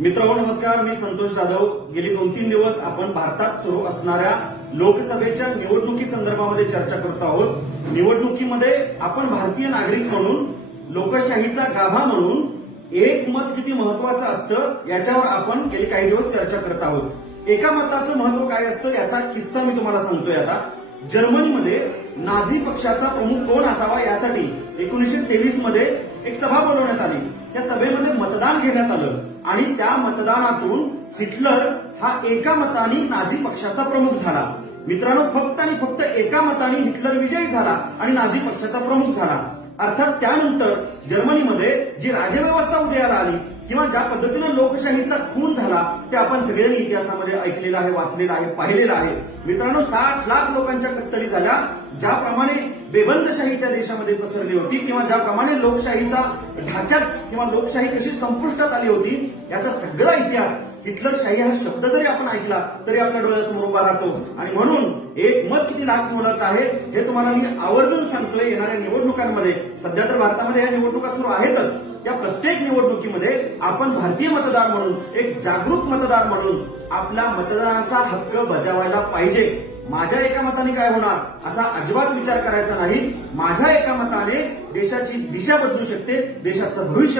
मित्रांनो नमस्कार. मी संतोष जाधव. गेली दोन तीन दिवस आपण भारतात सुरू असणाऱ्या लोकसभेच्या निवडणुकी संदर्भामध्ये चर्चा करत आहोत. निवडणुकीमध्ये आपण भारतीय नागरिक म्हणून लोकशाहीचा गाभा म्हणून एक मत किती महत्वाचं असतं याच्यावर आपण गेली काही दिवस चर्चा करत आहोत. एका मताचं महत्त्व काय असतं याचा किस्सा मी तुम्हाला सांगतोय आता. जर्मनीमध्ये नाझी पक्षाचा प्रमुख कोण असावा यासाठी एकोणीसशे तेवीसमध्ये एक सभा बोलवण्यात आली. त्या सभेमध्ये मतदान घेण्यात आलं. आणि त्या मतदानातून हिटलर हा एका मताने नाझी पक्षाचा प्रमुख झाला. मित्रांनो फक्त आणि फक्त एका मताने हिटलर विजयी झाला आणि नाझी पक्षाचा प्रमुख झाला. अर्थात त्यानंतर जर्मनीमध्ये जी राजव्यवस्था उदयाला आली किंवा ज्या पद्धतीनं लोकशाहीचा खून झाला ते आपण सगळ्यांनी इतिहासामध्ये ऐकलेलं आहे वाचलेलं आहे पाहिलेलं आहे. मित्रांनो साठ लाख लोकांच्या कत्तली झाल्या. ज्याप्रमाणे बेबंदशाही त्या देशामध्ये पसरली होती किंवा ज्याप्रमाणे लोकशाहीचा ढाच्याच किंवा लोकशाही कशी संपुष्टात आली होती याचा सगळा इतिहास हिटलरशाही हा शब्द जरी आपण ऐकला तरी आपल्या डोळ्यासमोर उभा राहतो. आणि म्हणून एक मत किती लाख मोलाचं आहे हे तुम्हाला मी आवर्जून सांगतोय येणाऱ्या निवडणुकांमध्ये. सध्या तर भारतामध्ये या निवडणुका सुरू आहेतच. या प्रत्येक निवडणुकीमध्ये आपण भारतीय मतदार म्हणून एक जागरूक मतदार म्हणून आपला मतदानाचा हक्क बजावायला पाहिजे. माझ्या एका मताने काय होणार? असा अजिबात विचार करायचा नाही. माझ्या एका मताने देशाची दिशा बदलू शकते देशाचं भविष्य